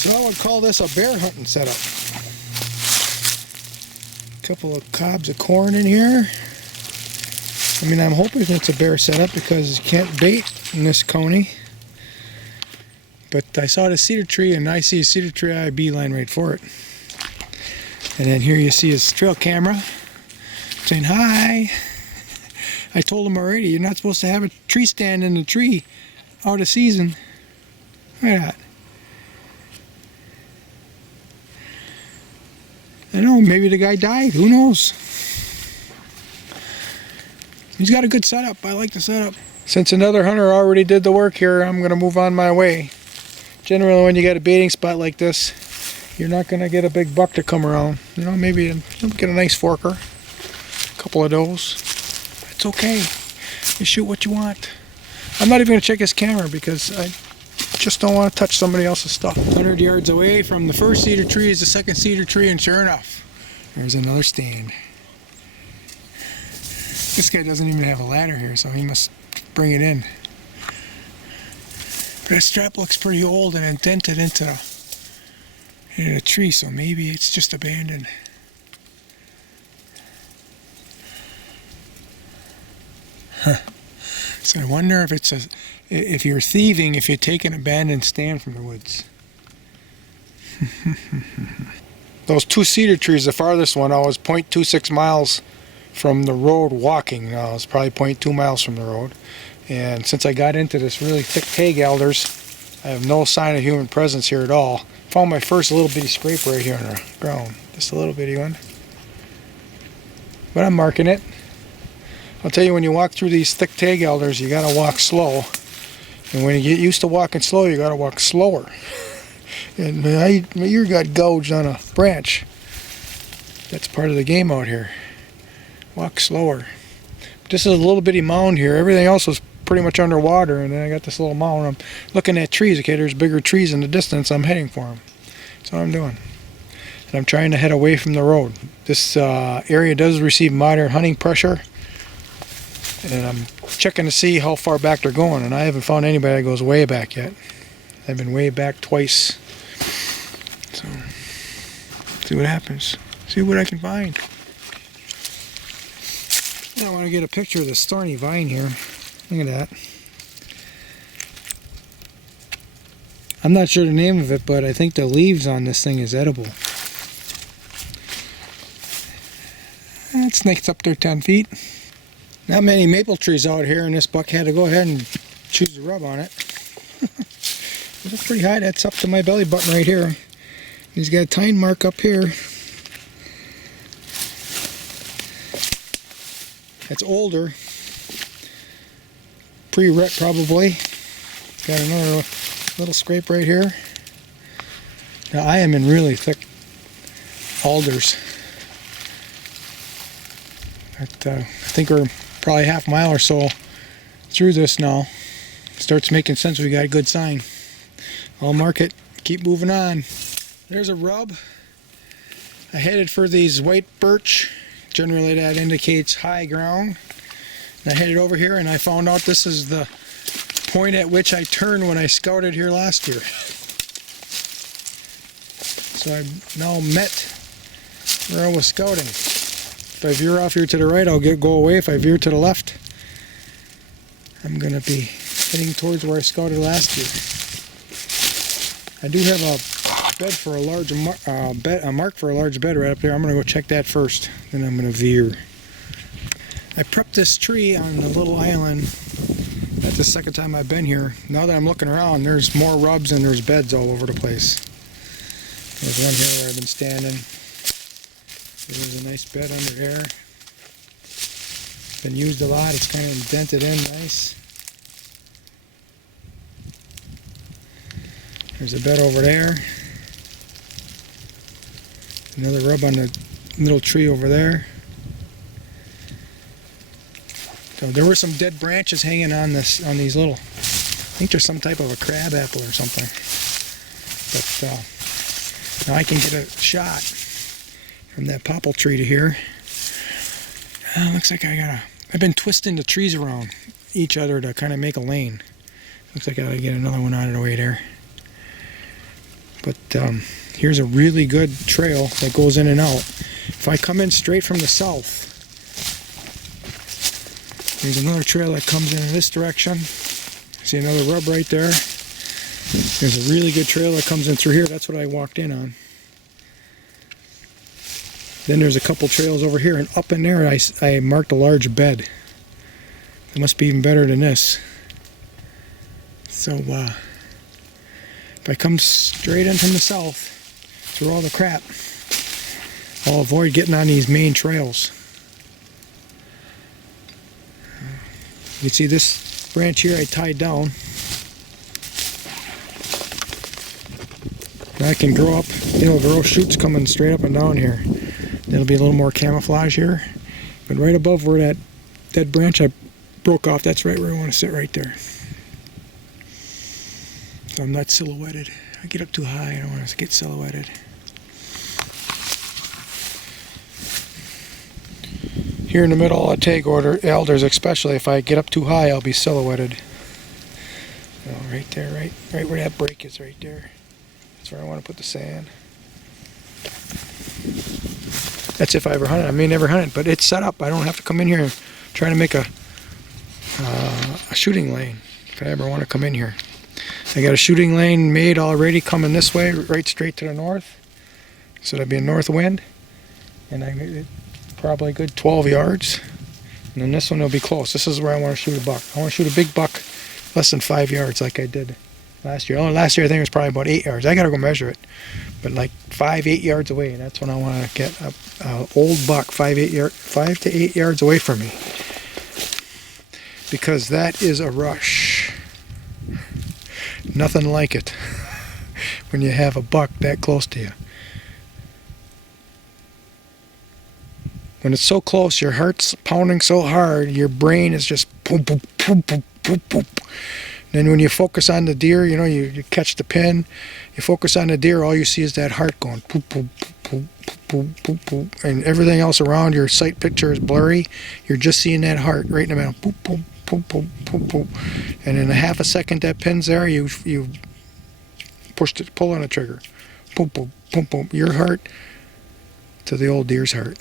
So I would call this a bear hunting setup. A couple of cobs of corn in here. I mean, I'm hoping it's a bear setup because you can't bait in this coney. But I saw the cedar tree, and I see a cedar tree, I beeline right for it. And then here you see his trail camera saying hi. I told him already, you're not supposed to have a tree stand in the tree out of season. Look at that. I know, maybe the guy died, who knows? He's got a good setup, I like the setup. Since another hunter already did the work here, I'm gonna move on my way. Generally when you got a baiting spot like this, you're not gonna get a big buck to come around. You know, maybe you'll get a nice forker, a couple of those. It's okay, you shoot what you want. I'm not even gonna check his camera because I just don't want to touch somebody else's stuff. 100 yards away from the first cedar tree is the second cedar tree, and sure enough, there's another stand. This guy doesn't even have a ladder here, so he must bring it in. But that strap looks pretty old and indented into a tree, so maybe it's just abandoned. Huh. So I wonder if it's if you're thieving, if you take an abandoned stand from the woods. Those two cedar trees, the farthest one, I was 0.26 miles from the road walking. Now it's probably 0.2 miles from the road. And since I got into this really thick tag alders, I have no sign of human presence here at all. Found my first little bitty scrape right here on the ground. Just a little bitty one. But I'm marking it. I'll tell you, when you walk through these thick tag alders, you gotta walk slow. And when you get used to walking slow, you gotta walk slower. And my ear got gouged on a branch. That's part of the game out here. Walk slower. This is a little bitty mound here. Everything else was pretty much underwater, and then I got this little mound. I'm looking at trees. Okay, there's bigger trees in the distance. I'm heading for them. That's what I'm doing. And I'm trying to head away from the road. This area does receive moderate hunting pressure. And I'm checking to see how far back they're going, and I haven't found anybody that goes way back yet. I've been way back twice. So, see what happens. See what I can find. I want to get a picture of this thorny vine here. Look at that. I'm not sure the name of it, but I think the leaves on this thing is edible. That snake's up there 10 feet. Not many maple trees out here, and this buck had to go ahead and choose the rub on it. It looks pretty high. That's up to my belly button right here. He's got a tine mark up here. That's older. Pre-rut probably. Got another little scrape right here. Now I am in really thick alders. But, I think we're probably half a mile or so through this now. Starts making sense. We got a good sign. I'll mark it. Keep moving on. There's a rub. I headed for these white birch. Generally that indicates high ground. And I headed over here and I found out this is the point at which I turned when I scouted here last year. So I've now met where I was scouting. If I veer off here to the right, I'll go away. If I veer to the left, I'm going to be heading towards where I scouted last year. I do have a bed for a large a mark for a large bed right up there. I'm going to go check that first, then I'm going to veer. I prepped this tree on the little island. That's the second time I've been here. Now that I'm looking around, there's more rubs and there's beds all over the place. There's one here where I've been standing. There's a nice bed under there. Been used a lot. It's kind of indented in nice. There's a bed over there. Another rub on the little tree over there. So there were some dead branches hanging on these little. I think there's some type of a crab apple or something. But now I can get a shot from that popple tree to here. Looks like I've been twisting the trees around each other to kind of make a lane. Looks like I gotta get another one out of the way there. But here's a really good trail that goes in and out. If I come in straight from the south, there's another trail that comes in this direction. See another rub right there. There's a really good trail that comes in through here. That's what I walked in on. Then there's a couple trails over here, and up in there I marked a large bed. It must be even better than this. So if I come straight in from the south through all the crap, I'll avoid getting on these main trails. You see this branch here I tied down. And I can grow up, grow shoots coming straight up and down here. There'll be a little more camouflage here. But right above where that dead branch I broke off, that's right where I want to sit right there. So I'm not silhouetted. I get up too high, I don't want to get silhouetted. Here in the middle of tag elders, especially if I get up too high, I'll be silhouetted. Oh, right there, right where that break is, right there. That's where I want to put the sand. That's if I ever hunt it. I may never hunt it, but it's set up. I don't have to come in here and try to make a shooting lane if I ever want to come in here. I got a shooting lane made already coming this way, right straight to the north. So that'd be a north wind. And I made it probably a good 12 yards. And then this one will be close. This is where I want to shoot a buck. I want to shoot a big buck less than 5 yards like I did last year. Last year I think it was probably about 8 yards. I got to go measure it. But like 5-8 yards away. And that's when I want to get a old buck 5 to 8 yards away from me. Because that is a rush. Nothing like it when you have a buck that close to you. When it's so close, your heart's pounding so hard, your brain is just boom, boom, boom, boom, boom, boom. Then when you focus on the deer, you catch the pin, you focus on the deer, all you see is that heart going boom, boom, boom, boom, boom, boom, and everything else around your sight picture is blurry. You're just seeing that heart right in the middle, boom, boom, boom, boom, boom, boom. And in a half a second that pin's there, you pull on the trigger, boom, boom, boom, boom. Your heart to the old deer's heart.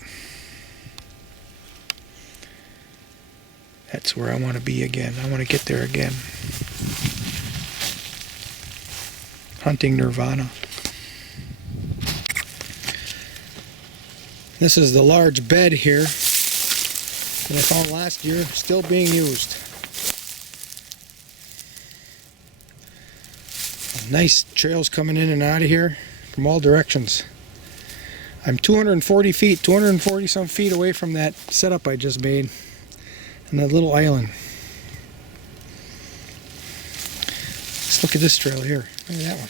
That's where I want to be again. I want to get there again. Hunting nirvana. This is the large bed here that I found last year, still being used. Nice trails coming in and out of here from all directions. I'm 240 some feet away from that setup I just made. And that little island. Let's look at this trail here. Look at that one.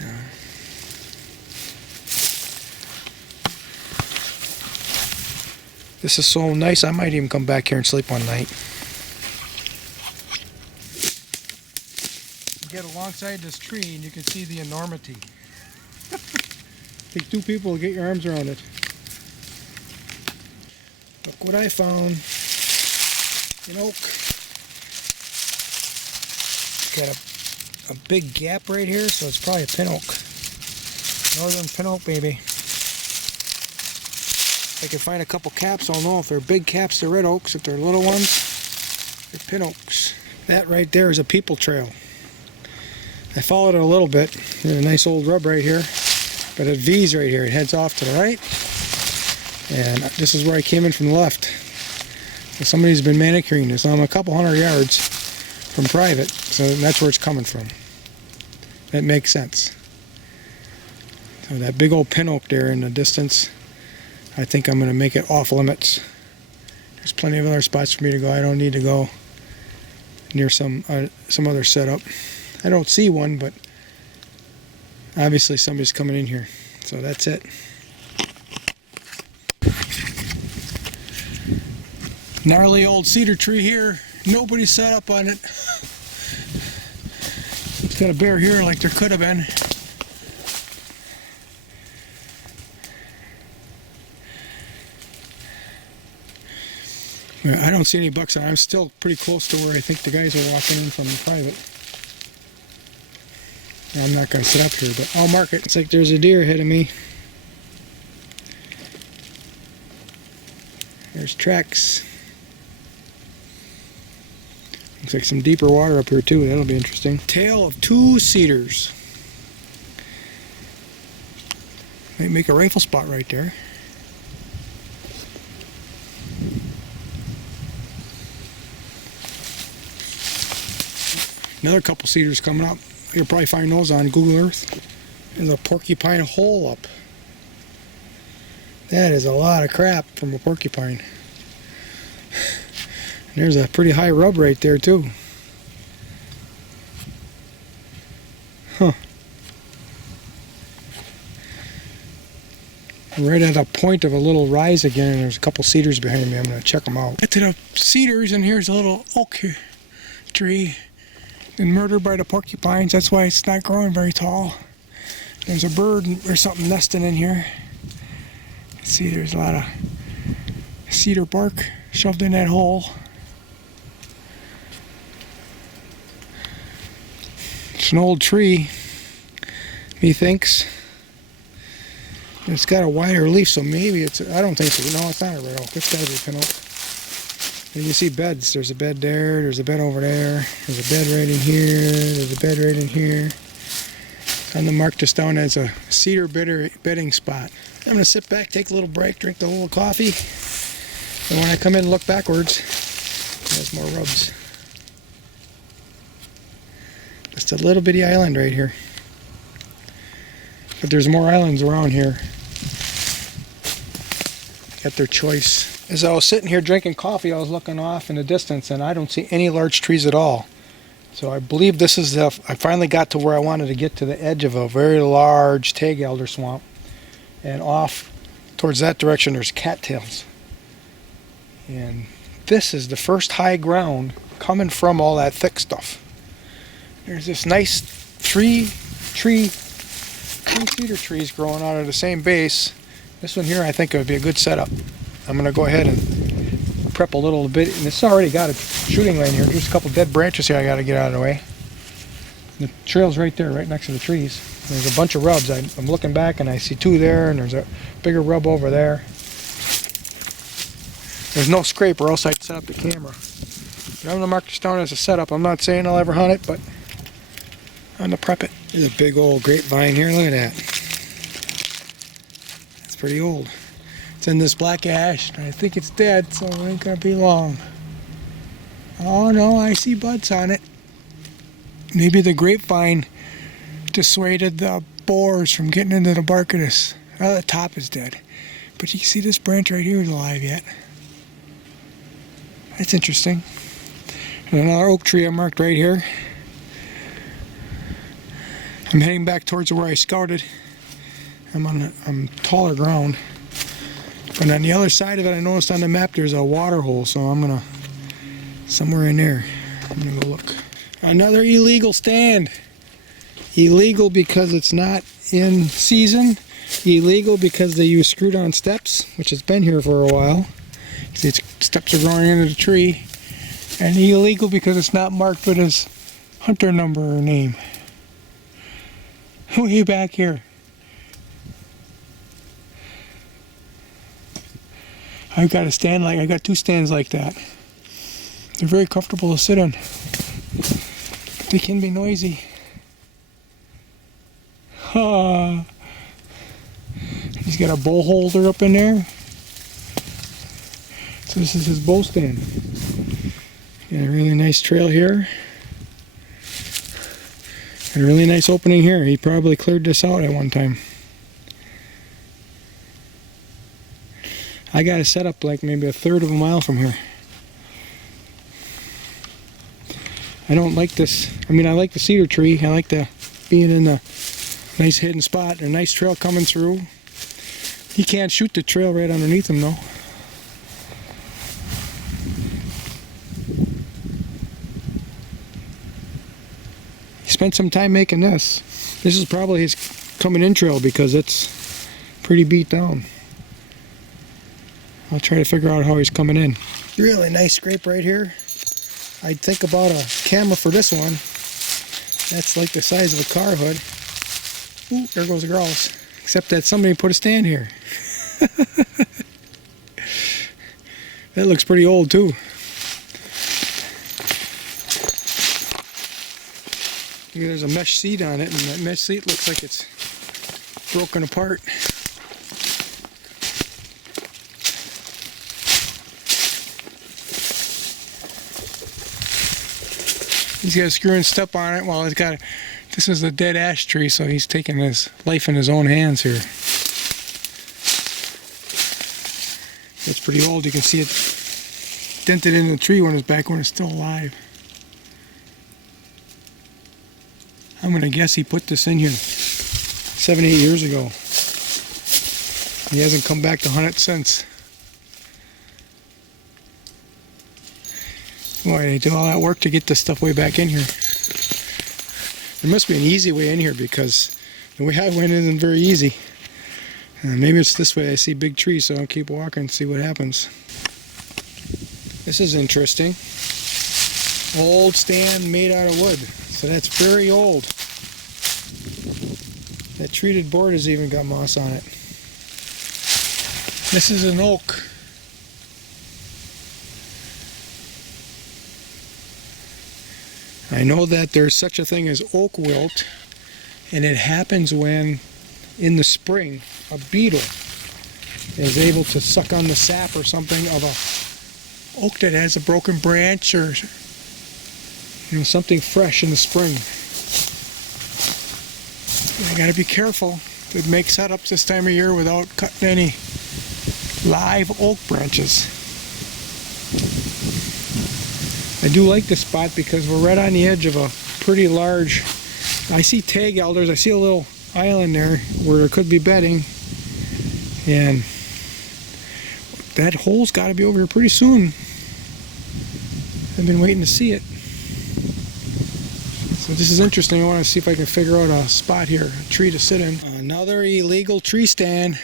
Yeah. This is so nice, I might even come back here and sleep one night. Get alongside this tree and you can see the enormity. Take two people to get your arms around it. Look what I found. An oak. Got a big gap right here, so it's probably a pin oak. Northern pin oak, baby. If I can find a couple caps, I'll know if they're big caps, they're red oaks. If they're little ones, they're pin oaks. That right there is a people trail. I followed it a little bit. There's a nice old rub right here, but it V's right here. It heads off to the right, and this is where I came in from the left. So somebody's been manicuring this. I'm a couple hundred yards from private, so that's where it's coming from. That makes sense. So that big old pin oak there in the distance, I think I'm going to make it off limits. There's plenty of other spots for me to go. I don't need to go near some other setup. I don't see one, but obviously somebody's coming in here. So that's it. Gnarly old cedar tree here. Nobody set up on it. It's got a bear here like there could have been. I don't see any bucks. I'm still pretty close to where I think the guys are walking in from the private. I'm not going to sit up here, but I'll mark it. It's like there's a deer ahead of me. There's tracks. Looks like some deeper water up here too. That'll be interesting. Tail of 2 cedars. Might make a rifle spot right there. Another couple cedars coming up. You'll probably find those on Google Earth. There's a porcupine hole up. That is a lot of crap from a porcupine. There's a pretty high rub right there too. Huh. Right at a point of a little rise again, and there's a couple cedars behind me. I'm going to check them out. Get to the cedars, and here's a little oak tree. Been murdered by the porcupines. That's why it's not growing very tall. There's a bird or something nesting in here. See, there's a lot of cedar bark shoved in that hole. It's an old tree, methinks. It's got a wider leaf, so maybe it's, I don't think so. No, it's not a red oak. It's got to be a pin oak. And you see beds. There's a bed there, there's a bed over there, there's a bed right in here, there's a bed right in here. I'm going to mark this down as a cedar bedding spot. I'm going to sit back, take a little break, drink a little coffee, and when I come in and look backwards, there's more rubs. Just a little bitty island right here. But there's more islands around here. Got their choice. As I was sitting here drinking coffee, I was looking off in the distance, and I don't see any large trees at all. So I believe this is I finally got to where I wanted to get, to the edge of a very large tag elder swamp. And off towards that direction there's cattails. And this is the first high ground coming from all that thick stuff. There's this nice three cedar trees growing out of the same base. This one here I think would be a good setup. I'm going to go ahead and prep a little bit. And it's already got a shooting lane here. There's a couple dead branches here I got to get out of the way. The trail's right there, right next to the trees. There's a bunch of rubs. I'm looking back and I see 2 there, and there's a bigger rub over there. There's no scrape or else I'd set up the camera. But I'm going to mark this down as a setup. I'm not saying I'll ever hunt it, but I'm going to prep it. There's a big old grapevine here. Look at that. It's pretty old. It's in this black ash. I think it's dead, so it ain't going to be long. Oh no, I see buds on it. Maybe the grapevine dissuaded the boars from getting into the bark of this. Oh, the top is dead. But you can see this branch right here is alive yet. That's interesting. And another oak tree I marked right here. I'm heading back towards where I scouted. I'm on taller ground. But on the other side of it, I noticed on the map there's a water hole, so I'm gonna, somewhere in there, I'm gonna go look. Another illegal stand. Illegal because it's not in season. Illegal because they use screwed-on steps, which has been here for a while. See, steps are growing into the tree. And illegal because it's not marked with his hunter number or name. Way back here. I've got a stand like, I got 2 stands like that. They're very comfortable to sit in. But they can be noisy. He's got a bow holder up in there. So this is his bow stand. Got a really nice trail here. Got a really nice opening here. He probably cleared this out at one time. I got it set up like maybe a third of a mile from here. I don't like this. I mean, I like the cedar tree. I like the being in the nice hidden spot. A nice trail coming through. He can't shoot the trail right underneath him though. He spent some time making this. This is probably his coming in trail because it's pretty beat down. I'll try to figure out how he's coming in. Really nice scrape right here. I'd think about a camera for this one. That's like the size of a car hood. Ooh, there goes the grouse. Except that somebody put a stand here. That looks pretty old too. There's a mesh seat on it, and that mesh seat looks like it's broken apart. He's got a screw and step on it. Well, this is a dead ash tree, so he's taking his life in his own hands here. It's pretty old. You can see it dented in the tree when it's back when it's still alive. I'm going to guess he put this in here 7, 8 years ago. He hasn't come back to hunt it since. Boy, they do all that work to get this stuff way back in here. There must be an easy way in here because the way I went isn't very easy. Maybe it's this way. I see big trees, so I'll keep walking and see what happens. This is interesting. Old stand made out of wood. So that's very old. That treated board has even got moss on it. This is an oak. I know that there's such a thing as oak wilt, and it happens when, in the spring, a beetle is able to suck on the sap or something of a oak that has a broken branch or something fresh in the spring. I gotta be careful to make setups this time of year without cutting any live oak branches. I do like this spot because we're right on the edge of a pretty large, I see tag elders, I see a little island there where there could be bedding, and that hole's got to be over here pretty soon. I've been waiting to see it. So this is interesting. I want to see if I can figure out a spot here, a tree to sit in. Another illegal tree stand.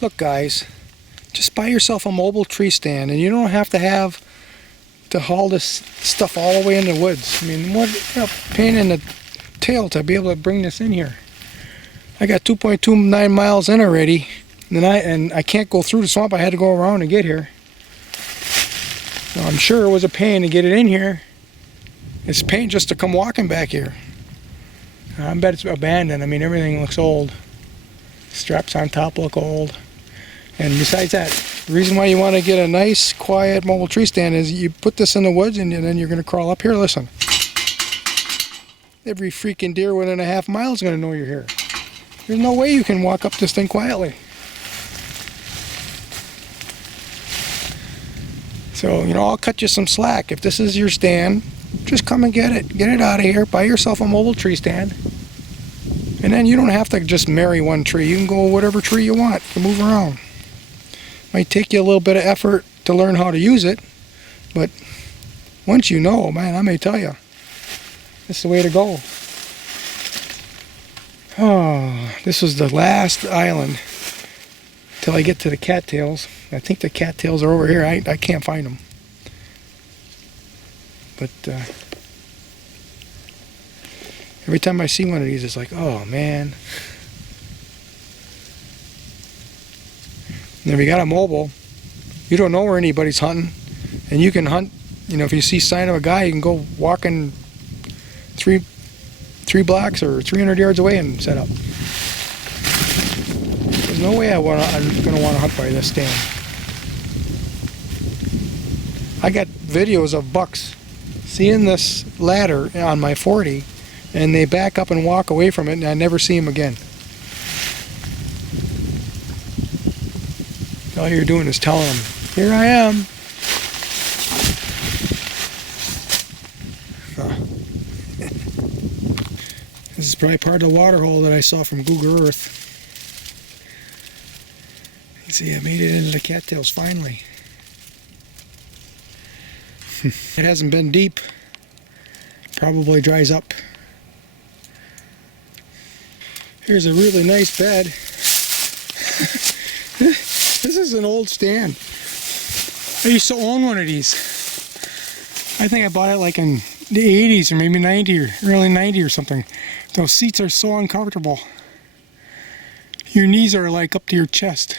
Look guys, just buy yourself a mobile tree stand and you don't have to haul this stuff all the way in the woods. I mean, what pain in the tail to be able to bring this in here. I got 2.29 miles in already, and I can't go through the swamp. I had to go around and get here. So I'm sure it was a pain to get it in here. It's a pain just to come walking back here. I bet it's abandoned. I mean, everything looks old. Straps on top look old. And besides that, the reason why you want to get a nice, quiet mobile tree stand is you put this in the woods and then you're going to crawl up here. Listen. Every freaking deer within a half mile is going to know you're here. There's no way you can walk up this thing quietly. So, I'll cut you some slack. If this is your stand, just come and get it. Get it out of here. Buy yourself a mobile tree stand. And then you don't have to just marry one tree. You can go whatever tree you want. You can move around. Might take you a little bit of effort to learn how to use it, but once you know, man, I may tell you, it's the way to go. Oh, this was the last island till I get to the cattails. I think the cattails are over here. I can't find them. But every time I see one of these, it's like, oh man. And if you got a mobile, you don't know where anybody's hunting, and you can hunt. If you see sign of a guy, you can go walking three blocks or 300 yards away and set up. There's no way I'm going to want to hunt by this stand. I got videos of bucks seeing this ladder on my 40, and they back up and walk away from it, and I never see them again. All you're doing is telling them, here I am. This is probably part of the water hole that I saw from Google Earth. You see, I made it into the cattails finally. It hasn't been deep. Probably dries up. Here's a really nice bed. This is an old stand. I used to own one of these. I think I bought it like in the 80s or maybe 90 or early 90 or something. Those seats are so uncomfortable. Your knees are like up to your chest.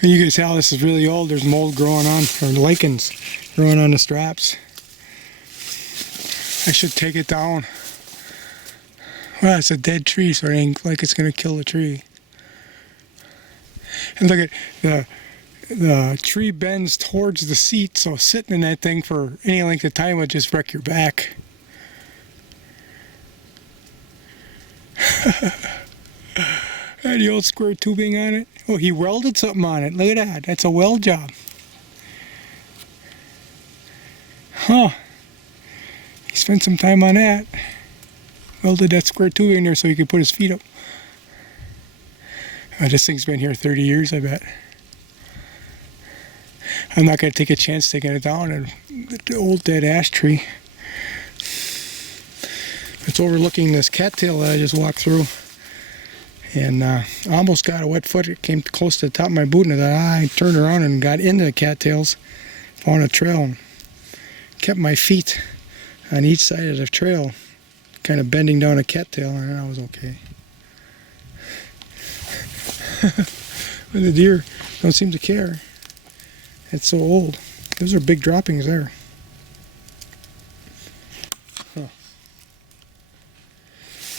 And you can tell this is really old. There's mold growing on, or lichens growing on the straps. I should take it down. Well, it's a dead tree, so it ain't like it's going to kill the tree. And look at the tree bends towards the seat, so sitting in that thing for any length of time would just wreck your back. And the old square tubing on it. Oh, he welded something on it. Look at that. That's a weld job. Huh. He spent some time on that. Welded that square tubing there so he could put his feet up. This thing's been here 30 years, I bet. I'm not going to take a chance taking it down. And the old dead ash tree. It's overlooking this cattail that I just walked through. And I almost got a wet foot. It came close to the top of my boot, and I turned around and got into the cattails, found a trail, and kept my feet on each side of the trail, kind of bending down a cattail, and I was okay. But the deer don't seem to care. It's so old. Those are big droppings there. Huh.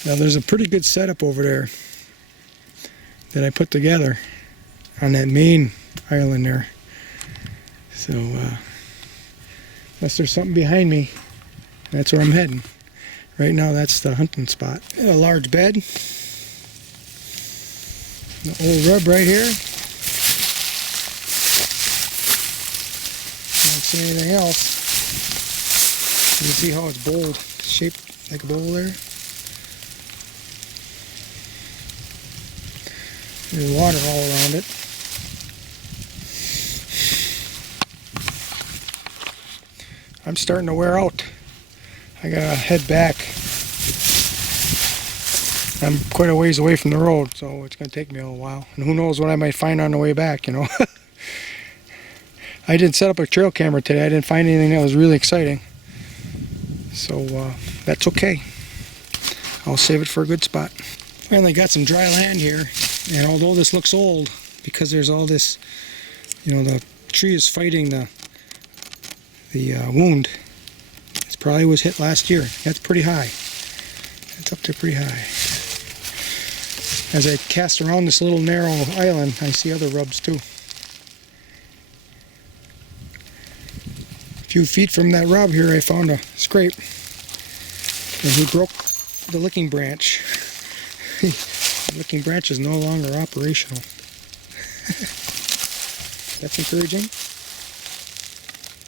Now there's a pretty good setup over there that I put together on that main island there. So unless there's something behind me, that's where I'm heading. Right now that's the hunting spot. A large bed. The old rub right here. Don't see anything else. You can see how it's bowled, shaped like a bowl there. There's water all around it. I'm starting to wear out. I gotta head back. I'm quite a ways away from the road, so it's gonna take me a little while. And who knows what I might find on the way back, you know. I didn't set up a trail camera today. I didn't find anything that was really exciting. So that's okay. I'll save it for a good spot. Finally got some dry land here. And although this looks old, because there's all this, you know, the tree is fighting the wound. It probably was hit last year. That's pretty high. It's up there pretty high. As I cast around this little narrow island, I see other rubs too. A few feet from that rub here, I found a scrape. And he broke the licking branch. The licking branch is no longer operational. That's encouraging.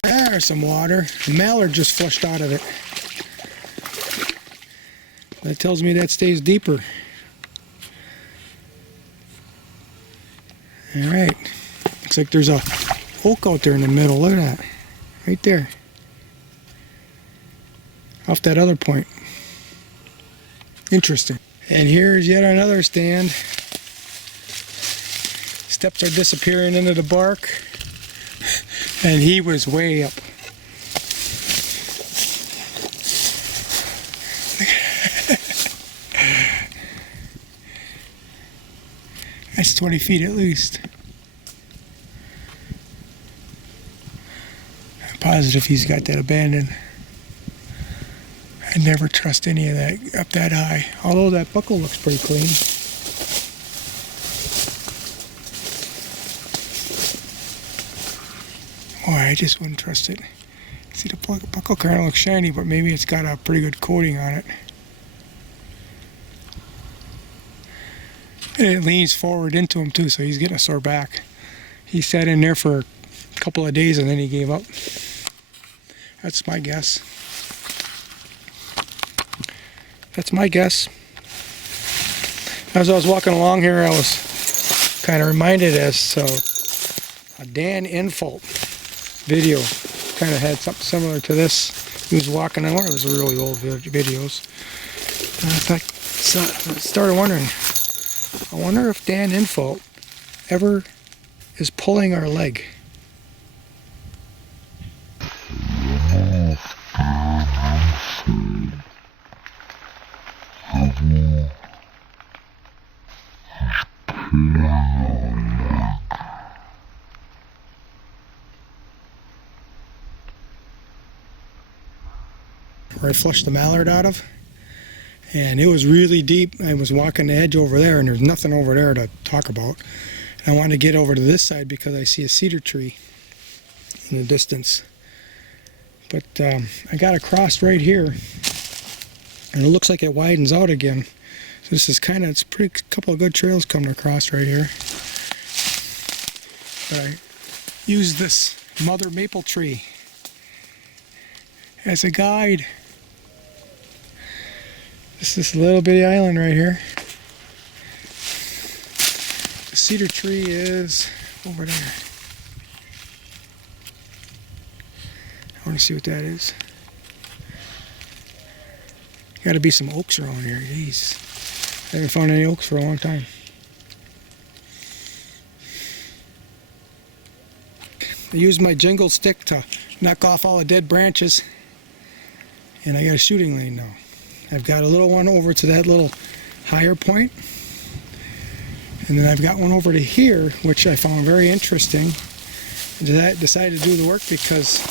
There's some water. The mallard just flushed out of it. That tells me that stays deeper. Alright. Looks like there's a oak out there in the middle. Look at that. Right there. Off that other point. Interesting. And here's yet another stand. Steps are disappearing into the bark. And he was way up. That's 20 feet at least. I'm positive he's got that abandoned. I never trust any of that up that high. Although that buckle looks pretty clean. Boy, I just wouldn't trust it. See, the buckle kind of looks shiny, but maybe it's got a pretty good coating on it. And it leans forward into him too, so he's getting a sore back. He sat in there for a couple of days and then he gave up. That's my guess. That's my guess. As I was walking along here, I was kind of reminded as a Dan Infalt video. Kind of had something similar to this. He was walking on one of his really old videos. And I started wondering, I wonder if Dan Info ever is pulling our leg. Where I flushed the mallard out of, and it was really deep. I was walking the edge over there, and there's nothing over there to talk about. And I wanted to get over to this side because I see a cedar tree in the distance. But I got across right here, and it looks like it widens out again. So this is kind of, it's a pretty couple of good trails coming across right here. But I used this mother maple tree as a guide. This is a little bitty island right here. The cedar tree is over there. I want to see what that is. Got to be some oaks around here. Jeez. I haven't found any oaks for a long time. I used my jingle stick to knock off all the dead branches. And I got a shooting lane now. I've got a little one over to that little higher point. And then I've got one over to here, which I found very interesting. I decided to do the work because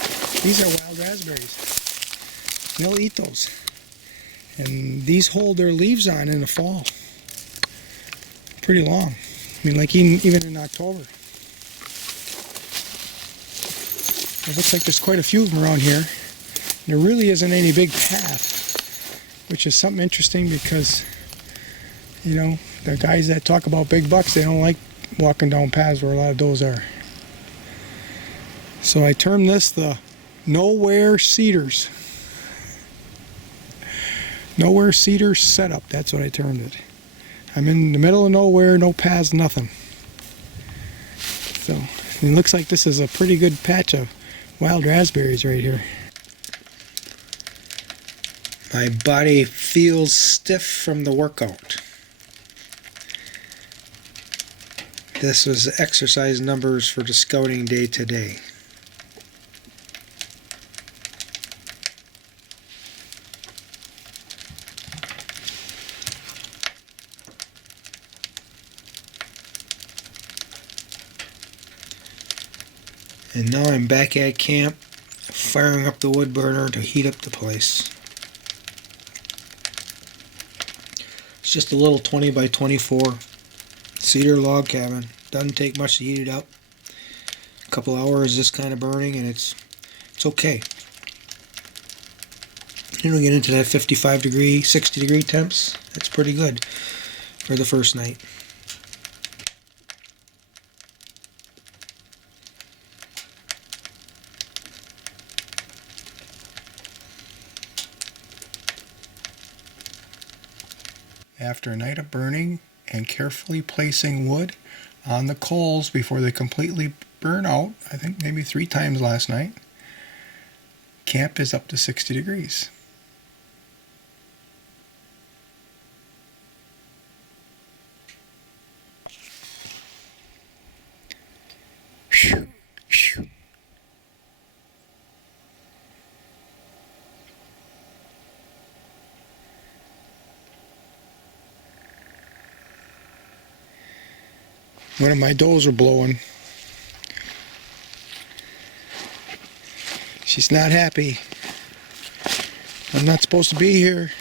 these are wild raspberries. And they'll eat those. And these hold their leaves on in the fall. Pretty long. I mean, like even in October. It looks like there's quite a few of them around here. There really isn't any big path, which is something interesting because, you know, the guys that talk about big bucks, they don't like walking down paths where a lot of those are. So I term this the nowhere cedars. Nowhere cedar setup, that's what I termed it. I'm in the middle of nowhere, no paths, nothing. So it looks like this is a pretty good patch of wild raspberries right here. My body feels stiff from the workout. This was exercise numbers for the scouting day today. And now I'm back at camp, firing up the wood burner to heat up the place. It's just a little 20 by 24 cedar log cabin. Doesn't take much to heat it up. A couple hours just kind of burning, and it's okay. You don't get into that 55 degree, 60 degree temps. That's pretty good for the first night. After a night of burning and carefully placing wood on the coals before they completely burn out, I think maybe 3 times last night, camp is up to 60 degrees. One of my does are blowing. She's not happy. I'm not supposed to be here.